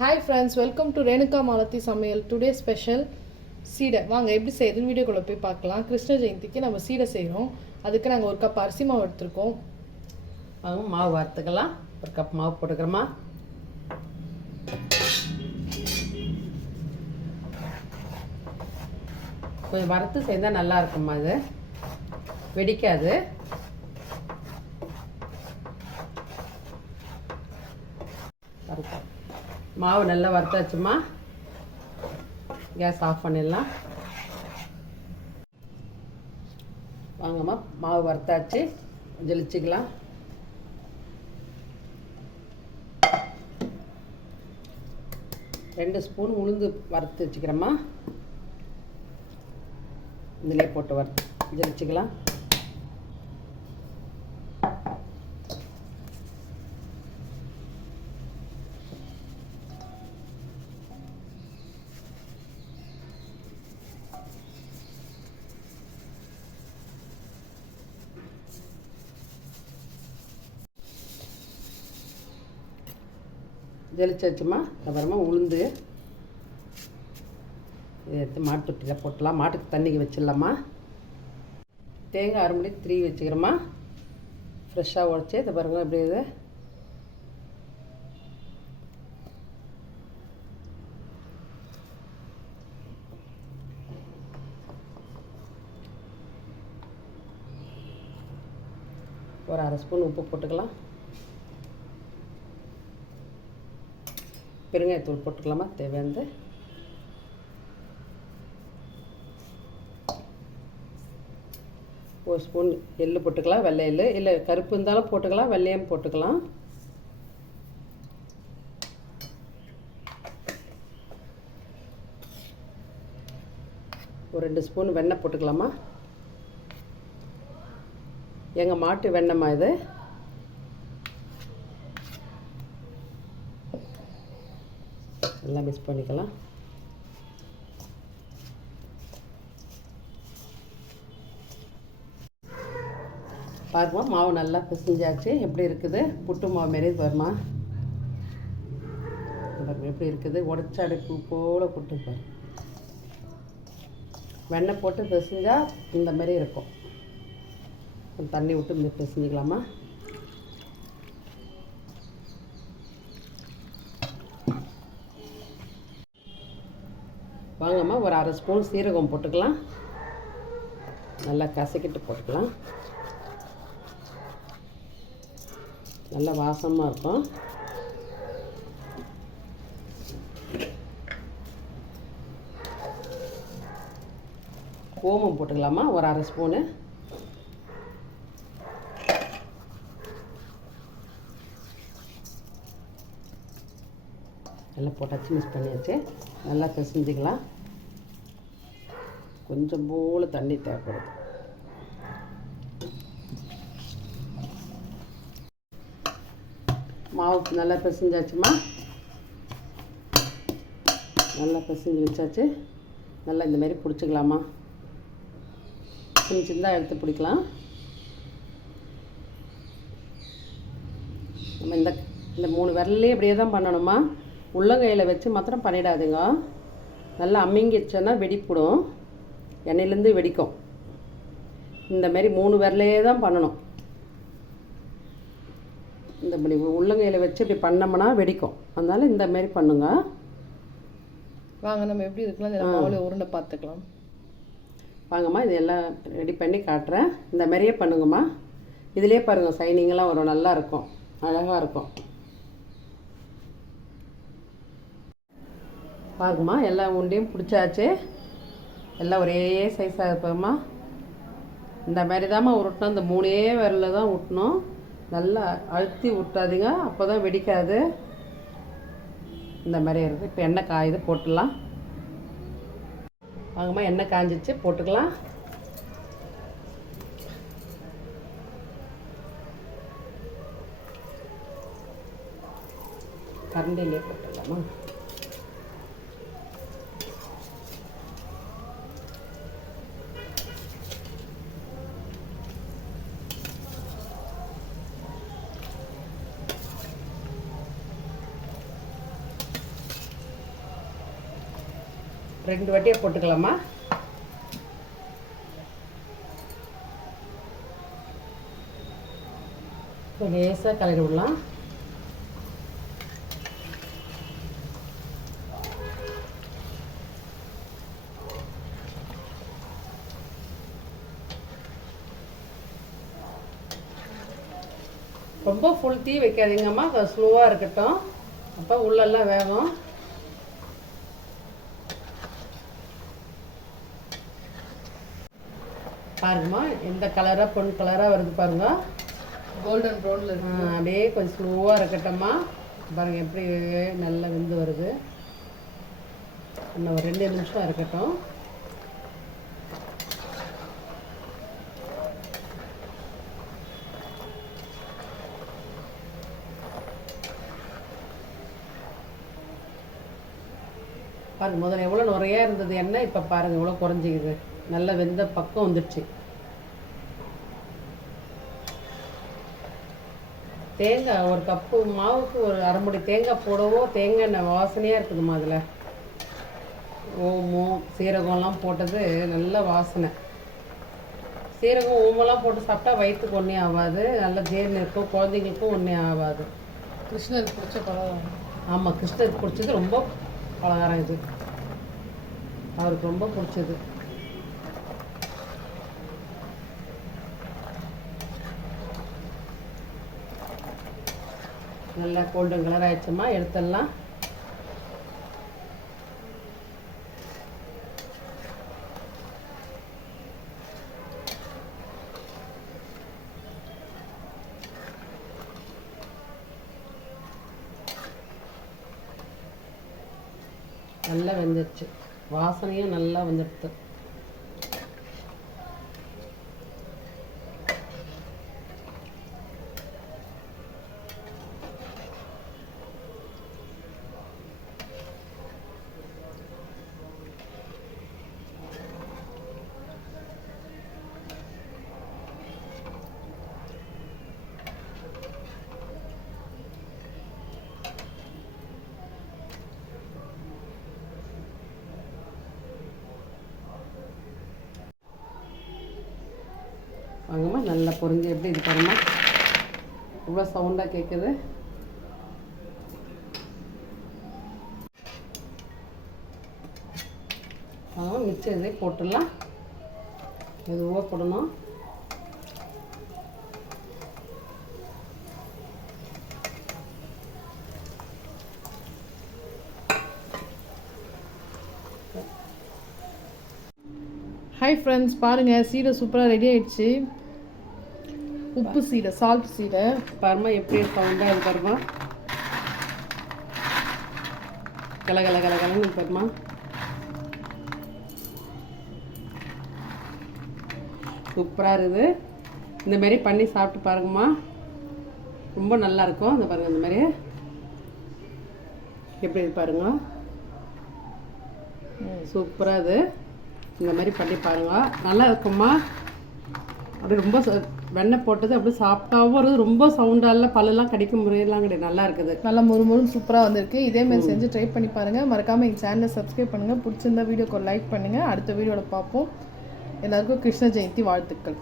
Hi friends, welcome to Renuka Malathi சமையல். Today special சீடை. வாங்க எப்படி செய்யுதுன்னு வீடியோக்குள்ளே போய் பார்க்கலாம். கிருஷ்ண ஜெயந்திக்கு நம்ம சீடை செய்கிறோம். அதுக்கு நாங்கள் ஒரு கப் அரிசி மாவு எடுத்துருக்கோம். வாங்க மாவு வறுத்துக்கலாம். ஒரு கப் மாவு போட்டுக்கிறோமா. கொஞ்சம் வறுத்து செய்தால் நல்லா இருக்குமா, இது வெடிக்காது. மாவு நல்லா வறுத்தாச்சுமா. கேஸ் ஆஃப் பண்ணிடலாம். வாங்கம்மா, மாவு வறுத்தாச்சு, ஜலிச்சுக்கலாம். ரெண்டு ஸ்பூன் உளுந்து வறுத்து வச்சுக்கிறோம்மா. இதிலே போட்டு ஜலிச்சுக்கலாம். ஜலிச்சாச்சுமா. அப்புறமா உளுந்து இதை எடுத்து மாட்டு தொட்டியில் போட்டலாம். மாட்டுக்கு தண்ணிக்கு வச்சிடலாமா. தேங்காய் அரை மணி 3 வச்சுக்கிறோமா. ஃப்ரெஷ்ஷாக உடச்சி இதை பாருங்கள் எப்படி இது. ஒரு அரை ஸ்பூன் உப்பு போட்டுக்கலாம். பெருங்காயத்தூள் போட்டுக்கலாமா தேவையானது. ஒரு ஸ்பூன் எள்ளு போட்டுக்கலாம். வெள்ளை எள்ளு இல்லை கருப்பு இருந்தாலும் போட்டுக்கலாம், வெள்ளையும் போட்டுக்கலாம். ஒரு 2 ஸ்பூன் வெண்ணெய் போட்டுக்கலாமா. எங்கள் மாட்டு வெண்ணெய்மா இது. எல்லாம் மிக்ஸ் பண்ணிக்கலாம். பாருமா, மாவு நல்லா பிசைஞ்சாச்சு. எப்படி இருக்குது? புட்டு மாவு மாரி வருமா? எப்படி இருக்குது? உடச்ச அடுப்பு போல் புட்டு பாரு. வெண்ணெய் போட்டு பிசைஞ்சா இந்த மாதிரி இருக்கும். தண்ணி விட்டு பிசைஞ்சிக்கலாமா. வாங்கம்மா, ஒரு அரை ஸ்பூன் சீரகம் போட்டுக்கலாம். நல்லா கசக்கிட்டு போட்டுக்கலாம். நல்லா வாசமாக இருக்கும். ஓமம் போட்டுக்கலாமா. ஒரு அரை ஸ்பூனு. நல்லா போட்டாச்சு, மிக்ஸ் பண்ணியாச்சு. நல்லா பிசைஞ்சிக்கலாம். கொஞ்சம் போல் தண்ணி தேவைப்படுது. மாவு நல்லா பிசைஞ்சாச்சுமா. நல்லா பிசைஞ்சு வச்சாச்சு. நல்லா இந்தமாரி பிடிச்சிக்கலாமா. சின்ன சின்னதாக எடுத்து பிடிக்கலாம். நம்ம இந்த 3 விரல்லே இப்படியே தான் பண்ணணுமா. உள்ளங்கையில் வச்சு மாத்திரம் பண்ணிடாதுங்க. நல்லா அம்மிங்கிடுச்சோன்னா வெடிப்பிடும். எண்ணெயிலேருந்து வெடிக்கும். இந்தமாரி 3 விரலே தான் பண்ணணும். இந்தமாரி உள்ளங்கையில் வச்சு இப்படி பண்ணோம்னா வெடிக்கும். அதனால் இந்தமாரி பண்ணுங்க. வாங்க நம்ம எப்படி இருக்கலாம் மாவுல உருண்டை பார்த்துக்கலாம். வாங்கம்மா, இதெல்லாம் ரெடி பண்ணி காட்டுறேன். இந்த மாதிரியே பண்ணுங்கம்மா. இதிலே பாருங்கள், சைனிங்கெல்லாம் வரும். நல்லா இருக்கும், அழகாக இருக்கும். பாருங்கம்மா, எல்லா உண்டையும் பிடிச்சாச்சு. எல்லாம் ஒரே சைஸாக இருப்போம்மா. இந்த மாதிரி தாம்மா உருட்டணும். இந்த 3 விரலில் தான் விட்டணும். நல்லா அழுத்தி விட்டாதீங்க, அப்போ தான் வெடிக்காது. இந்த மாதிரி இருக்குது. இப்போ எண்ணெய் காயுது, போட்டுடலாம். வாங்கம்மா, எண்ணெய் காஞ்சிச்சு, போட்டுக்கலாம். கரண்டிலே போட்டுடலாமா. 2 வாட்டியாக போட்டுக்கலாமா. லேசாக கலரி விடலாம். ரொம்ப ஃபுல் தீ வைக்காதீங்கம்மா, ஸ்லோவாக இருக்கட்டும், அப்போ உள்ளெல்லாம் வேகும். பாருங்கம்மா எந்த கலராக பொன் கலராக வருது பாருங்க, கோல்டன் ப்ரௌனில் இருக்கு. அப்படியே கொஞ்சம் ஸ்லோவாக இருக்கட்டும்மா. பாருங்கள் எப்படி நல்லா வெந்து வருது. இன்னும் ஒரு 2 நிமிஷம் இருக்கட்டும். பாருங்கள் முதல்ல எவ்வளோ நிறையா இருந்தது எண்ணெய், இப்போ பாருங்கள் எவ்வளோ குறைஞ்சிக்குது. நல்லா வெந்த பக்கம் வந்துடுச்சு. தேங்காய் ஒரு கப்பு மாவுக்கு ஒரு 1/2 மூடி தேங்காய் போடவும் தேங்காய் எண்ணெய் வாசனையாக இருக்குதுமா. அதில் ஓமம் சீரகம்லாம் போட்டது நல்ல வாசனை. சீரகம் ஓமெல்லாம் போட்டு சாப்பிட்டா வயிற்றுக்கு ஒன்றே ஆகாது, நல்ல ஜீரணம் இருக்கும், குழந்தைங்களுக்கும் ஒன்றே ஆகாது. கிருஷ்ணருக்கு பிடிச்ச பலகாரம். ஆமாம், கிருஷ்ணருக்கு பிடிச்சது ரொம்ப பலகாரம் இது, அவருக்கு ரொம்ப பிடிச்சது. நல்லா கோல்டன் கலர் ஆயிடுச்சுமா, எடுத்துடலாம். நல்லா வெந்துடுச்சு, வாசனையும் நல்லா வந்துடுது. வாங்கம்மா, நல்லா பொரிஞ்சு எப்படி இது பாருமா, இவ்வளோ சவுண்டாக கேட்குது. மிச்சம் இதே போட்டுடலாம், மெதுவாக போடணும். ஹாய் ஃப்ரெண்ட்ஸ், பாருங்கள் சீடை சூப்பராக ரெடி ஆயிடுச்சு. உப்பு சீடை, சால்ட் சீடை பாருமா எப்படி சவுண்டாக இது பாருமா, கலகலன்னு பாருமா. சூப்பராக இருக்குது. இந்தமாரி பண்ணி சாப்பிட்டு பாருங்கம்மா, ரொம்ப நல்லாயிருக்கும். இந்த பாருங்கள் இந்தமாரி எப்படி இது பாருங்க, சூப்பராக இது. இந்த மாதிரி பண்ணி பாருங்க, நல்லா இருக்கும்மா. அப்படி ரொம்ப வெண்ணெய் போட்டது அப்படியே சாப்பிட்டாவும் வருது, ரொம்ப சவுண்டாக பல்லெல்லாம் கடிக்கும் முறையெல்லாம் கிடையாது, நல்லா இருக்குது. நல்லா முறுமுறுன்னு சூப்பராக வந்திருக்கு. இதேமாதிரி செஞ்சு ட்ரை பண்ணி பாருங்கள். மறக்காமல் எங்கள் சேனலை சப்ஸ்கிரைப் பண்ணுங்கள். பிடிச்சிருந்தா வீடியோக்கு ஒரு லைக் பண்ணுங்கள். அடுத்த வீடியோவில் பார்ப்போம். எல்லாருக்கும் கிருஷ்ண ஜெயந்தி வாழ்த்துக்கள்.